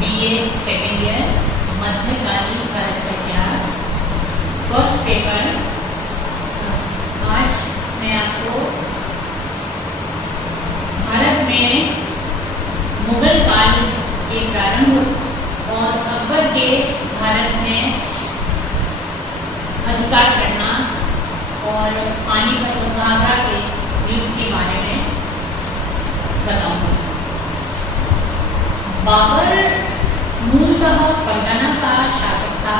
BA second year मध्यकालीन भारत का इतिहास फर्स्ट पेपर। आज मैं आपको भारत में मुगल काल के प्रारंभ और अकबर के भारत में अधिकार करना और पानीपत और घाघरा के युद्ध के बारे में बताऊंगा। बाबर मूलतः फरगना का शासक था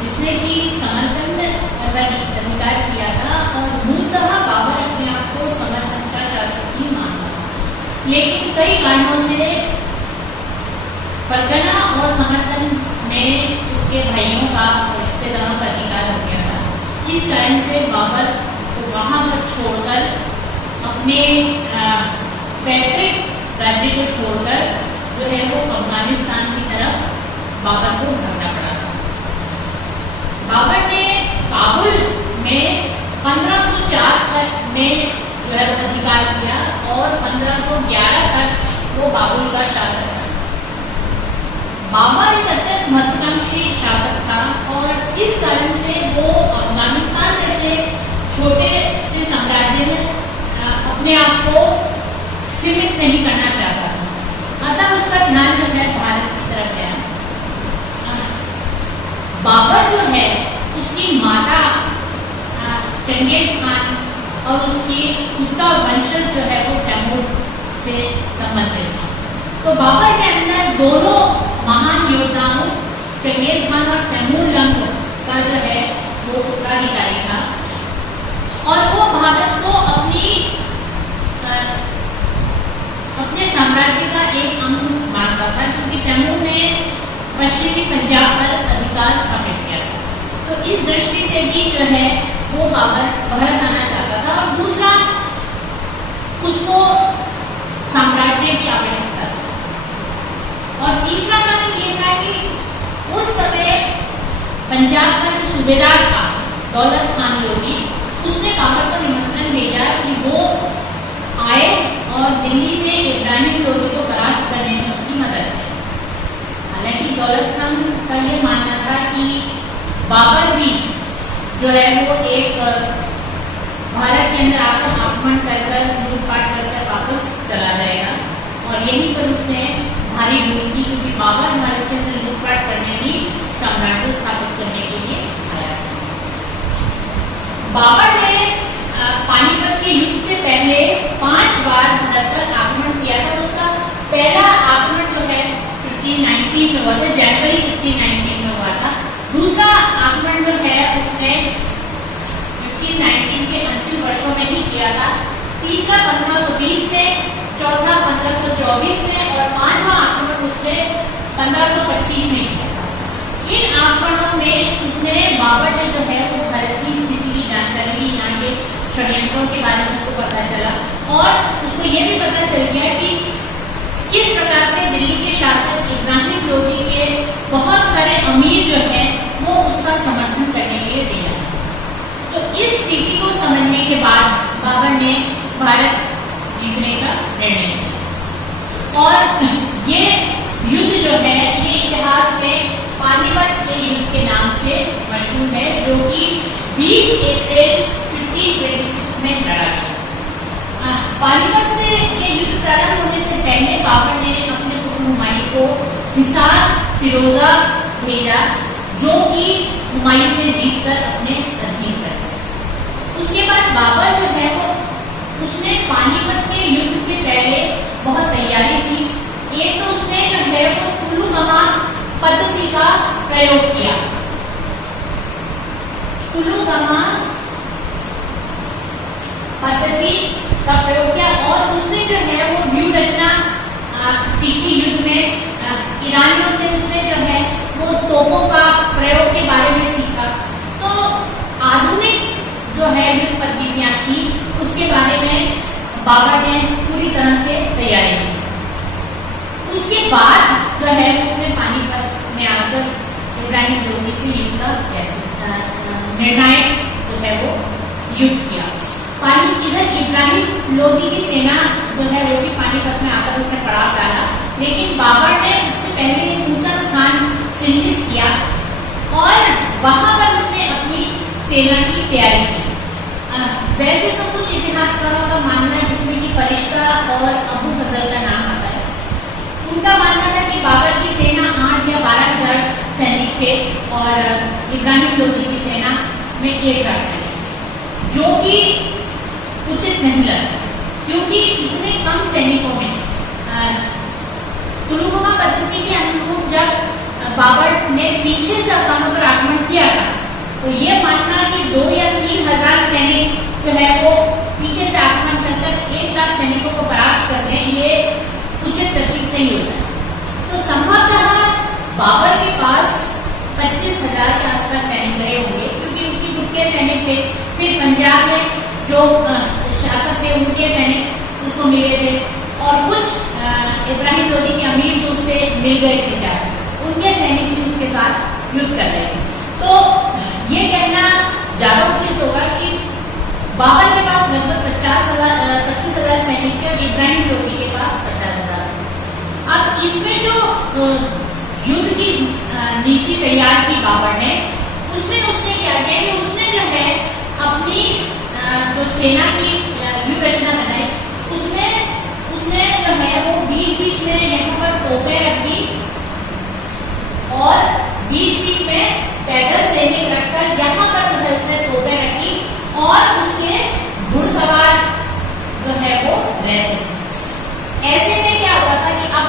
जिसने कि समर्थन अधिकार किया था और मूलतः बाबर अपने आप को समर्थन का शासक ही मानता था, लेकिन कई कारणों से फरगना और समर्थन में उसके भाइयों का रिश्तेदारों का अधिकार हो गया था। इस कारण से बाबर को वहां पर छोड़कर अपने पैतृक राज्य को छोड़कर जो है वो अफगानिस्तान की तरफ बाबर को भागना पड़ा था। बाबर ने काबुल में 1504 में जो है अधिकार किया और 1511 तक वो बाबुल का शासक था। बाबर एक अत्यंत महत्वाकांक्षी शासक था और इस कारण से वो अफगानिस्तान जैसे छोटे से साम्राज्य में अपने आप को सीमित नहीं करना चाहता था, अतः उसका ध्यान जो है भारत की तरफ गया। बाबर जो है उसकी माता चंगेज खान और उसकी खुद का वंशज जो है वो तैमूर से संबंधित था। तो बाबर के अंदर दोनों महान योद्धाओं चंगेज खान और तैमूर लंग का जो है वो उत्तराधिकारी था और वो भारत को अपने साम्राज्य का एक अंग मानता था, क्योंकि तैमूर ने पश्चिमी पंजाब पर अधिकार स्थापित किया था। तो इस दृष्टि से भी जो है वो बाबर भारत आना चाहता था और दूसरा उसको साम्राज्य की आवश्यकता थी और तीसरा कारण ये था कि उस समय पंजाब का जो सूबेदार था दौलत खान लोधी, उसने बाबर को निमंत्रण भेजा कि वो आए और दिल्ली में इब्राहिम लोधी को परास्त करने में उसकी मदद करें। हालांकि दौलत खान का ये मानना था कि बाबर भी जो है वो एक भारत के अंदर आकर आक्रमण कर लूटपाट कर वापस चला जाएगा और यहीं पर उसने भारी लूट की, क्योंकि बाबर भारत के अंदर लूटपाट करने की साम्राज्य स्थापित करने के लिए आया। बाबर ने पानीपत के युद्ध से पहले 5 बार भारत पर आक्रमण किया था। उसका पहला आक्रमण जो है 1519 में हुआ था, जनवरी 1519 में हुआ था। दूसरा आक्रमण जो है उसने 1519 के अंतिम वर्षों में ही किया था। तीसरा 1520 में, चौथा 1524 में और पांचवा आक्रमण उसने 1525 में किया था। इन आक्रमणों में उसने बाबर ने जो है वो भारत की स्थिति की जानकारी ली, यहाँ के षड्यंत्रों के बारे में उसको पता चला और उसको ये भी पता चल गया कि किस प्रकार से दिल्ली के शासक इब्राहिम लोधी के बहुत सारे अमीर जो हैं वो उसका समर्थन करने के लिए तैयार है। तो इस स्थिति को समझने के बाद बाबर ने भारत जीतने का निर्णय लिया और ये युद्ध जो है ये इतिहास में पानीपत के युद्ध के नाम से मशहूर है, जो कि 20 अप्रैल 1526 में लड़ा गया। पानीपत से ये युद्ध प्रारंभ होने से पहले बाबर ने अपने पुत्र हुमायूं को हिसार फिरोजा भेजा, जो कि हुमायूं ने जीतकर अपने अधीन कर लिया। उसके बाद बाबर जो है वो उसने पानीपत के युद्ध से पहले बहुत तैयारी की। एक तो उसने जो है वो कुल्लूगमा पद्धति का प्रयोग किया। कुल्लूगमा पद्धति का प्रयोग किया और उसने जो है वो व्यूह रचना सीखी। युद्ध में ईरानियों से उसने जो है वो तोपों का प्रयोग के बारे में सीखा। तो आधुनिक जो है युद्ध पद्धतियां थी उसके बारे में बाबर ने पूरी तरह से तैयारी की। उसके बाद जो है उसने पानीपत में आकर इब्राहिम लोधी से युद्ध का निर्णायक जो है वो युद्ध किया। इधर इब्राहिम लोधी की सेना जो है वो भी पानीपत में आकर उसने पड़ाव डाला, लेकिन बाबर ने उससे पहले वहां पर उसने अपनी सेना की तैयारी की। वैसे तो कुछ इतिहासकारों का मानना है जिसमें कि फरिश्ता और अबू फजल का नाम आता है। उनका मानना था कि बाबर की सेना 8 या 12,000 सैनिक थे और इब्राहिम लोदी की सेना में 1,00,000 सैनिक, जो कि उचित नहीं लगा, क्योंकि इतने कम सैनिकों में तुलुगमा पद्धति के अनुरूप जब बाबर ने पीछे से अफगानों पर आक्रमण किया था, तो ये मानना कि 2 या 3,000 सैनिक जो है वो पीछे से आक्रमण कर 1,00,000 सैनिकों को परास्त कर दें, ये उचित प्रतीत नहीं होता है। तो संभवतः बाबर के पास 25,000 के आसपास सैनिक रहे होंगे, क्योंकि उसकी खुद के सैनिक थे, फिर पंजाब में जो शासक थे उनके सैनिक उसको मिले थे, और कुछ इब्राहिम लोदी के अमीर जो उससे मिल गए थे क्या, उनके सैनिक भी उसके साथ युद्ध कर रहे थे। तो ये कहना ज्यादा उचित होगा कि बाबर के पास लगभग 25,000 सैनिक थे और इब्राहिम लोदी के पास 50,000। अब इसमें जो युद्ध की नीति तैयार की बाबर ने, उसमें उसने क्या किया कि उसने जो है अपनी जो सेना की व्यूह रचना बनाई, उसने जो है वो बीच बीच में यहाँ पर तोपें रखी और बीच बीच में पैदल सैनिक रखकर यहाँ पर जो है उसने तोपें रखी और उसके घुड़सवार जो है वो रहते। ऐसे में क्या हुआ था कि अब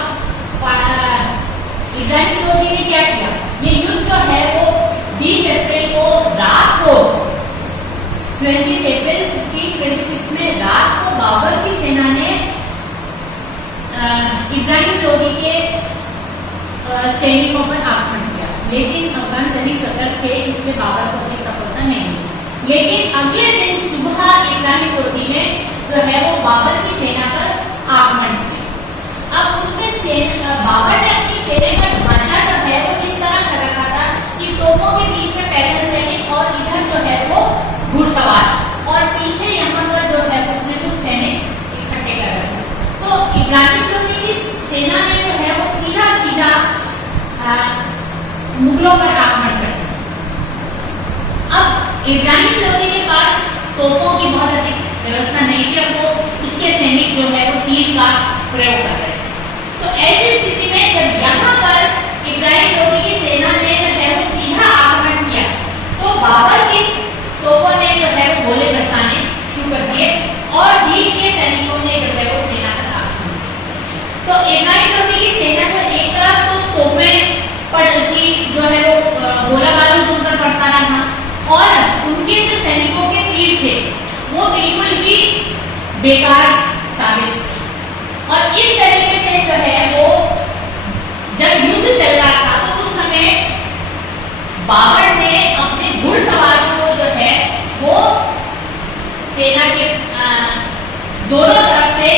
इब्राहिम लोदी ने क्या किया, ये युद्ध जो है वो 20 अप्रैल को रात को 20 अप्रैल 1526 में रात को बाबर की सेना ने इब्राहिम लोदी के सैनिकों पर आक्रमण किया, लेकिन अफगान सैनिक सतर्क थे, इसलिए बाबर को अपनी सफलता नहीं मिली। लेकिन अगले दिन सुबह इब्राहिम लोदी ने जो है वो बाबर की सेना पर आक्रमण किया। अब उसमें बाबर ने अपनी सेना का ढांचा जो है वो इस तरह कर रखा था कि तोपों के बीच में पैदल सैनिक और इधर जो है वो घुड़सवार, और पीछे यहाँ पर जो है उसने कुछ सैनिक इकट्ठे कर रखे। तो इब्राहिम लोदी की सेना ने जो है वो सीधा सीधा मुगलों पर आक्रमण कर दिया। अब इब्राहिम लोदी के पास तोपों की बहुत अधिक व्यवस्था नहीं थी, और वो उसके सैनिक जो है वो तीर का प्रयोग कर रहे थे। तो ऐसी स्थिति में जब यहाँ पर इब्राहिम लोदी की सेना ने जो है वो सीधा आक्रमण किया, तो बाबर की तोपों ने जो है वो गोले बरसाने शुरू कर दिए और बीच के सैनिकों ने जो है वो सेना पर आक्रमण किया। तो इब्राहिम लोदी की सेना को एक तरफ तो तोपें पड़ती जो है वो गोला बारूद उन पर पड़ता रहा, और उनके जो सैनिकों के तीर थे वो बिल्कुल भी बेकार साबित। और इस तरीके से जो है वो जब युद्ध चल रहा था, तो उस समय बाबर ने अपने घुड़सवारों को जो है वो सेना के दोनों तरफ से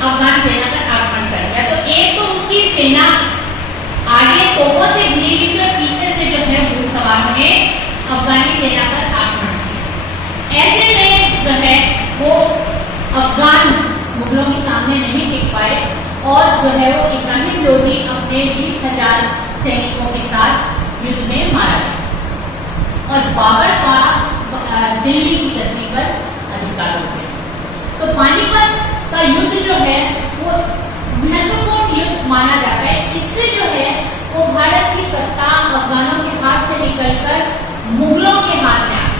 अफगान सेना पर आक्रमण कर दिया। तो एक तो उसकी सेना आगे तोपों से घिरी हुई और पीछे से जो है घुड़सवारों ने अफगानी सेना पर आक्रमण किया। ऐसे में जो है वो अफगान मुगलों के सामने नहीं टिक पाए और जो है वो इब्राहिम लोदी अपने 20,000 सैनिकों के साथ युद्ध में मारा गया और बाबर का दिल्ली की गद्दी पर अधिकार हो गया। तो पानीपत का युद्ध जो है वो महत्वपूर्ण युद्ध माना जाता है। इससे जो है वो भारत की सत्ता अफगानों के हाथ से निकलकर मुगलों के हाथ में आई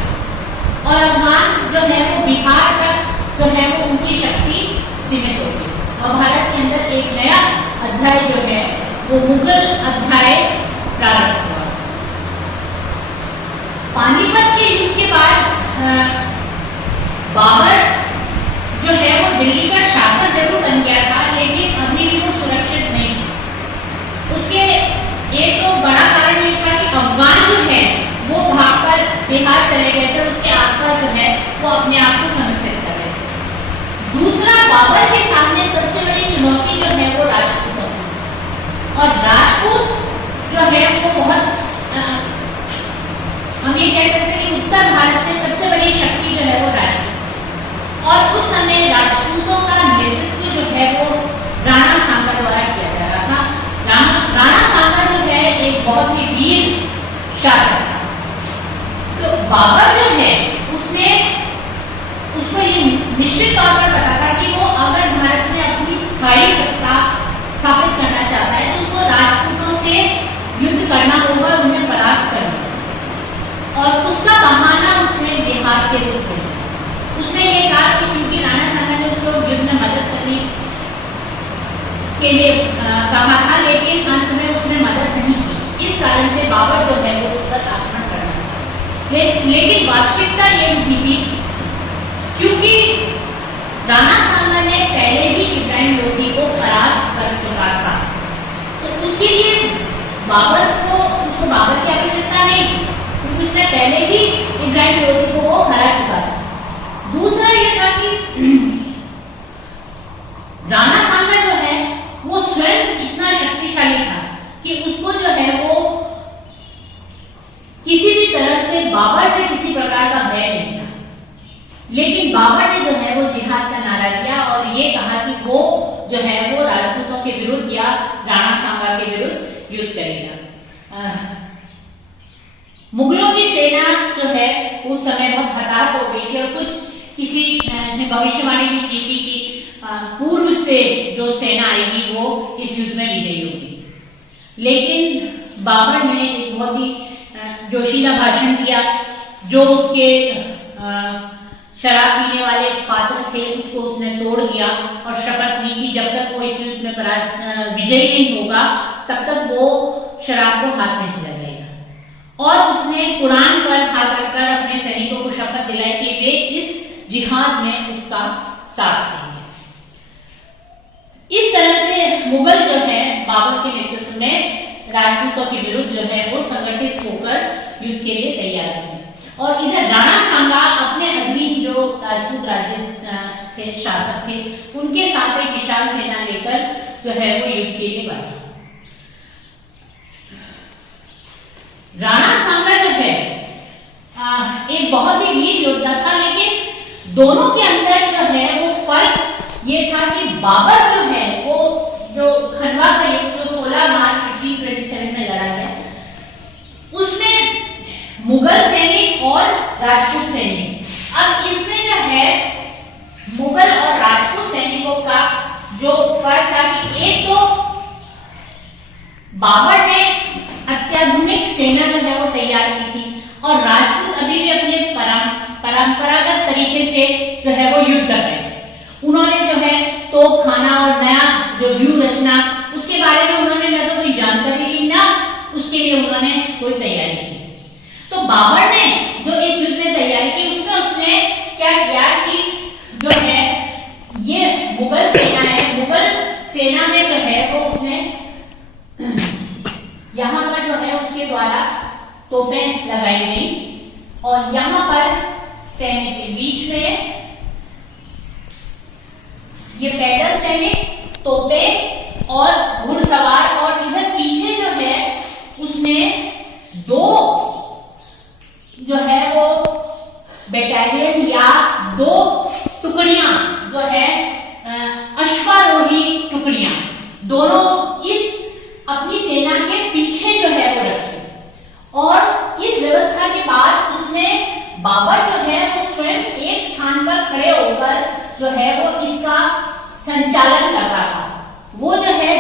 और अफगान जो है वो बिहार तक जो है वो उनकी शक्ति सीमित हो गई और भारत के अंदर एक नया अध्याय जो है वो मुगल अध्याय प्रारंभ हुआ। पानीपत के युद्ध के बाद बाबर जो है वो दिल्ली का शासक जरूर बन गया था, लेकिन अभी भी वो सुरक्षित नहीं। उसके एक तो बड़ा कारण ये था कि अफगान जो है वो भागकर बिहार चले गए थे, उसके आसपास जो है वो अपने आप को समर्पित कर रहे थे। दूसरा, बाबर के सामने सबसे बड़ी चुनौती जो है वो राजपूतों की, और राजपूत जो है वो बहुत हम ये कह सकते हैं कि उत्तर भारत में सबसे बड़ी शक्ति जो है वो राजपूत, और उस समय राजपूतों का नेतृत्व जो है वो राणा सांगा द्वारा किया जा रहा था। राणा सांगा जो है एक बहुत ही वीर शासक था बाबर जो है उसने उसको ये निश्चित तौर पर पता था कि वो अगर भारत में अपनी स्थायी सत्ता स्थापित करना चाहता है तो उसको राजपूतों से युद्ध करना होगा, उन्हें परास्त करना होगा। और उसका बहाना उसने जिहाद के रूप में उसने ये कहा कि चूंकि राणा सांगा ने उसको युद्ध में मदद करने के लिए कहा था, लेकिन अंत में उसने मदद नहीं की। इस कारण से बाबर जो है वो उस पर आक्रमण करना था। लेकिन वास्तविकता ये नहीं थी, क्योंकि राणा सांगा ने पहले भी इब्राहिम लोधी को परास्त कर चुका था, तो उसके लिए उसको बाबर की आवश्यकता नहीं थी, क्योंकि उसने पहले ही इब्राहिम लोधी को वो हरा चुका था। दूसरा ये था कि राणा सांगा जो है वो स्वयं इतना शक्तिशाली था कि उसको जो है वो किसी भी तरह से बाबर से किसी प्रकार का भय नहीं था। लेकिन बाबर ने जो है वो जिहाद का नारा दिया और ये कहा कि वो जो है वो राजपूतों के विरुद्ध या राणा सांगा के विरुद्ध युद्ध करेगा। मुगलों की सेना जो है उस समय बहुत हताहत हो गई थी और किसी ने भविष्यवाणी भी की थी कि पूर्व से जो सेना आएगी वो इस युद्ध में विजयी होगी। लेकिन बाबर ने एक बहुत ही जोशीला भाषण दिया, जो उसके शराब पीने वाले पात्र थे उसको उसने तोड़ दिया और शपथ ली कि जब तक वो इस युद्ध में विजयी नहीं होगा तब तक वो शराब को हाथ नहीं लगाएगा। और उसने कुरान पर हाथ रखकर अपने सैनिकों को शपथ दिलाई कि वे इस जिहाद में उसका साथ देंगे। इस तरह से मुगल जो है बाबर के नेतृत्व में राजपूतों के विरुद्ध जो है वो संगठित होकर युद्ध के लिए तैयार हुए। और इधर राणा सांगा अपने अधीन जो राजपूत राज्य के शासक थे उनके साथ एक विशाल सेना लेकर जो है वो युद्ध के लिए बढ़ा। राणा सांगा जो है एक बहुत ही वीर योद्धा था, लेकिन दोनों के अंदर जो है वो फर्क ये था कि बाबर जो है वो जो खनवा का युद्ध जो 16 मार्च 1527 में लड़ा गया उसमें मुगल सैनिक और राजपूत सैनिक, अब इसमें जो है मुगल और राजपूत सैनिकों का जो फर्क था कि एक तो बाबर ने अत्याधुनिक सेना जो है वो तैयार की थी और राजपूत अभी भी अपने परंपरागत तरीके से जो है वो युद्ध कर रहे थे। उन्होंने जो है तोप खाना और नया जो व्यूह रचना उसके बारे में उन्होंने न तो कोई जानकारी ली ना उसके लिए उन्होंने कोई तैयारी की। तो बाबर ने जो इस युद्ध में तैयारी की उसमें उसने क्या किया कि जो है ये मुगल सेना है, मुगल सेना में जो है वो उसने यहाँ पर जो है उसके द्वारा तोपें लगाई गई और यहाँ पर सैनिक के बीच में ये पैदल सैनिक, तोपें और घुड़सवार और इधर पीछे जो है उसने दो जो है वो बटालियन या दो टुकड़ियां जो है अश्वारोही टुकड़ियां दोनों इस अपनी सेना के पीछे जो है वो रखी। और इस व्यवस्था के बाद उसने बाबर जो है वो स्वयं एक स्थान पर खड़े होकर जो है वो इसका संचालन कर रहा था। वो जो है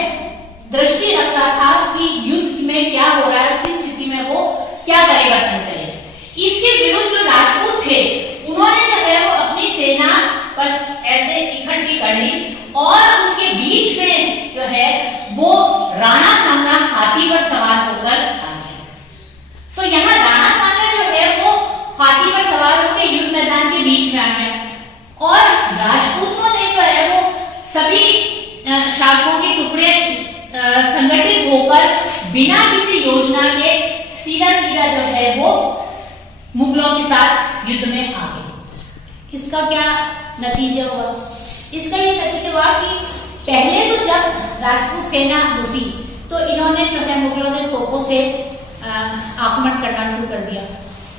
दृष्टि रख रहा था कि युद्ध में क्या हो रहा है, किस स्थिति में वो क्या परिवर्तन करे। इसके विरुद्ध जो राजपूत थे उन्होंने जो है वो अपनी सेना बस ऐसे इकट्ठी कर ली और उसके बीच में जो है वो राणा सांगा हाथी पर सवार होकर आ गया। तो यहाँ राणा सांगा जो है वो हाथी पर सवार होकर युद्ध मैदान के बीच में आ गया और राजपूतों ने जो है वो सभी शासकों के टुकड़े संगठित होकर बिना किसी योजना के सीधा सीधा जो है वो मुगलों के साथ युद्ध में आ गए। इसका क्या नतीजा हुआ? इसका ये नतीजा हुआ कि पहले तो जब राजपूत सेना घुसी तो इन्होंने जो है मुगलों ने तोपों से आक्रमण करना शुरू कर दिया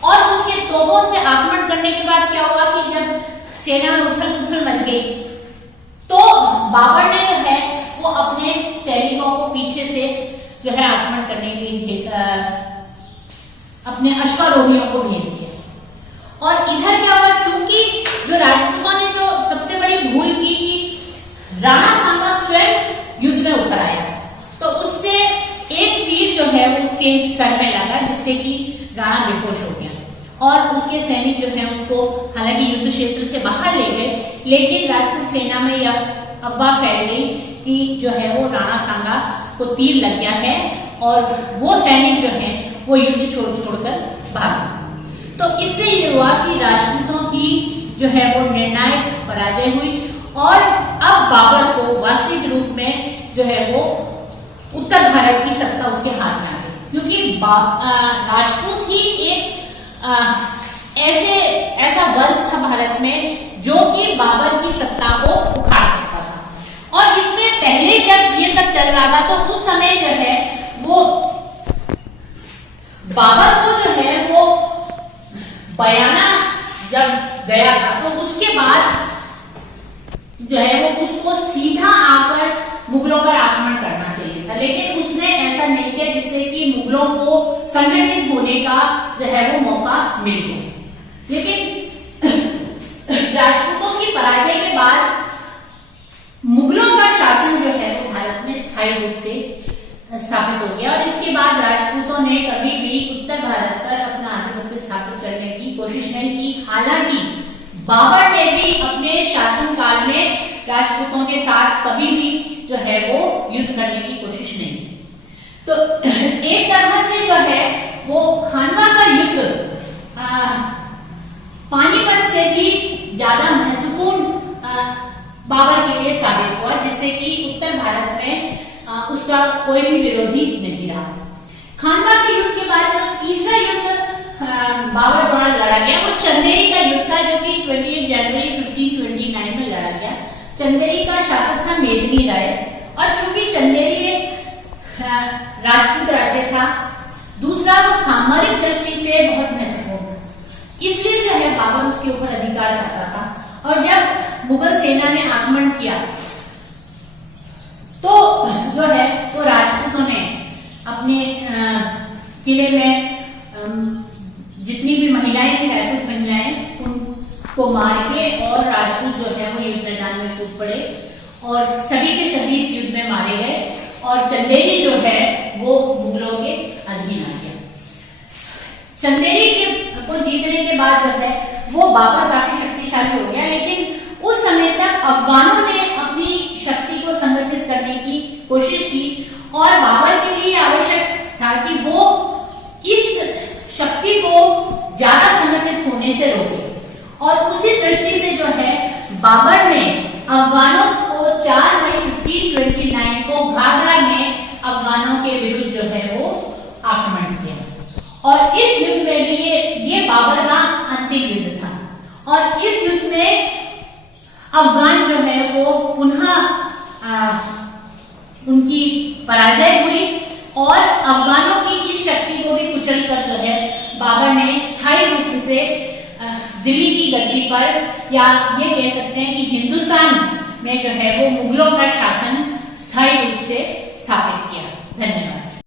और उसके तोपों से आक्रमण करने के बाद क्या हुआ कि जब सेना में उथल मच गई तो बाबर ने जो है वो अपने सैनिकों को पीछे से जो है आक्रमण करने के लिए अपने अश्वारोहियों को भेज दिया। और इधर क्या हुआ, चूंकि जो राजपूतों ने जो सबसे बड़ी भूल की कि राणा सांगा स्वयं युद्ध में उतर आया, तो उससे एक तीर जो है वो उसके सर में लगा, जिससे कि राणा बेहोश हो गया और उसके सैनिक जो है उसको हालांकि युद्ध क्षेत्र से बाहर ले गए, लेकिन राजपूत सेना में यह अफवाह फैल गई कि जो है वो राणा सांगा को तीर लग गया है और वो सैनिक जो है वो युद्ध छोड़कर भाग गए। तो इससे ये हुआ कि राजपूतों की जो है वो निर्णायक पराजय हुई और अब बाबर को वास्तविक रूप में जो है वो उत्तर भारत की सत्ता उसके हाथ में आ गई, क्योंकि राजपूत ही एक ऐसा वर्ग था भारत में जो कि बाबर की सत्ता को उखाड़ सकता था। और इसमें पहले जब ये सब चल रहा था तो उस समय जो है वो बाबर को जो है वो बयाना जब गया था तो उसके बाद जो है वो उसको सीधा आकर मुगलों पर आक्रमण करना चाहिए था, लेकिन उसने ऐसा नहीं किया, जिससे कि मुगलों को संगठित होने का जो है वो मौका मिल गया। लेकिन राजपूतों की पराजय के बाद मुगलों का शासन जो है वो भारत में स्थायी रूप से स्थापित हो गया और इसके बाद राजपूतों ने कभी भी उत्तर भारत पर अपना आधिपत्य स्थापित करने की कोशिश नहीं की। हालांकि बाबर ने भी अपने शासनकाल में राजपूतों के साथ कभी भी जो है वो युद्ध करने की कोशिश नहीं की। तो एक तरह से जो है वो खानवा का युद्ध पानीपत से भी ज्यादा महत्वपूर्ण बाबर के लिए साबित हुआ, जिससे कि उत्तर भारत में उसका कोई भी विरोधी नहीं रहा। खानवा के युद्ध के बाद जो तीसरा युद्ध बाबर द्वारा लड़ा गया वो चंदेरी का युद्ध था, जो कि 28 जनवरी 1529 में लड़ा गया। चंदेरी का शासक था मेदिनी राय और चूंकि चंदेरी एक राजपूत राज्य था, दूसरा वो सामरिक दृष्टि से बहुत महत्वपूर्ण था, इसलिए जो है बाबर उसके ऊपर अधिकार चाहता था। और जब मुगल सेना ने आक्रमण किया तो जो है वो राजपूतों ने अपने किले में जितनी भी महिलाएं थी, राजपूत महिलाएं, उनको मार के और राजपूत जो है वो युद्ध मैदान में कूद पड़े और सभी के सभी इस युद्ध में मारे गए और चंदेरी जो है वो मुगलों के अधीन आ गया। चंदेरी को जीतने के बाद जो है वो बाबर काफी शक्तिशाली हो गया, लेकिन उस समय तक अफगानों ने अपनी शक्ति को संगठित करने की कोशिश की और बाबर के लिए आवश्यक था कि वो इस शक्ति को ज्यादा संगठित होने से रोके। और उसी दृष्टि से जो है बाबर ने अफगानों को 4 मई 1529 को घाघरा में अफगानों के विरुद्ध जो है वो आक्रमण किया और इस युद्ध में भी ये बाबर का अंतिम युद्ध था और इस युद्ध में अफगान जो है वो पुनः उनकी पराजय हुई और अफगानों की इस शक्ति को भी कुचलकर जो है बाबर ने स्थायी रूप से दिल्ली की गद्दी पर या ये कह सकते हैं कि हिंदुस्तान में जो है वो मुगलों का शासन स्थायी रूप से स्थापित